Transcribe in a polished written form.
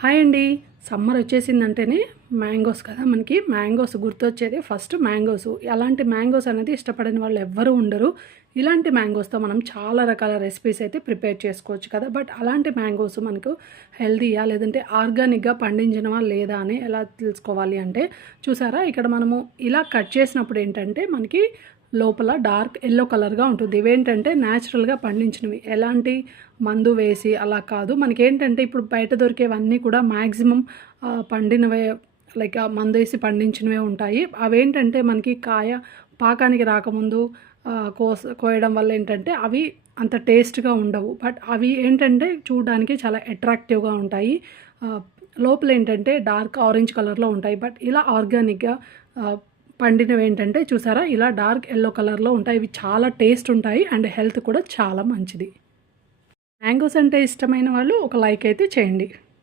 Hi అండి. Summer వచ్చేసిందంటేనే mangoes కదా, మనకి మ్యాంగోస్ గుర్తొచ్చేది ఫస్ట్ మ్యాంగోస్. అలాంటి మ్యాంగోస్ అనేది ఇష్టపడని వాళ్ళు ఎవ్వరూ ఉండరు. ఇలాంటి మ్యాంగోస్తో మనం చాలా రకాల రెసిపీస్ అయితే ప్రిపేర్ చేసుకోవచ్చు కదా. బట్ అలాంటి మ్యాంగోస్ మనకు హెల్తీయా లేదంటే ఆర్గానిక్గా పండించినవా లేదా అని ఎలా తెలుసుకోవాలి అంటే, చూసారా ఇక్కడ మనము ఇలా కట్ చేసినప్పుడు ఏంటంటే మనకి లోపల డార్క్ ఎల్లో కలర్గా ఉంటుంది. ఇవేంటంటే న్యాచురల్గా పండించినవి, ఎలాంటి మందు వేసి అలా కాదు. మనకేంటంటే ఇప్పుడు బయట దొరికేవన్నీ కూడా మ్యాక్సిమం పండినవే, లైక్ మందు వేసి పండించినవే ఉంటాయి. అవేంటంటే మనకి కాయ పాకానికి రాకముందు కోయడం వల్ల ఏంటంటే అవి అంత టేస్ట్గా ఉండవు. బట్ అవి ఏంటంటే చూడడానికి చాలా అట్రాక్టివ్గా ఉంటాయి. లోపల ఏంటంటే డార్క్ ఆరెంజ్ కలర్లో ఉంటాయి. బట్ ఇలా ఆర్గానిక్గా పండినవి ఏంటంటే చూసారా ఇలా డార్క్ ఎల్లో కలర్లో ఉంటాయి. ఇవి చాలా టేస్ట్ ఉంటాయి అండ్ హెల్త్ కూడా చాలా మంచిది. మ్యాంగోస్ అంటే ఇష్టమైన వాళ్ళు ఒక లైక్ అయితే చేయండి.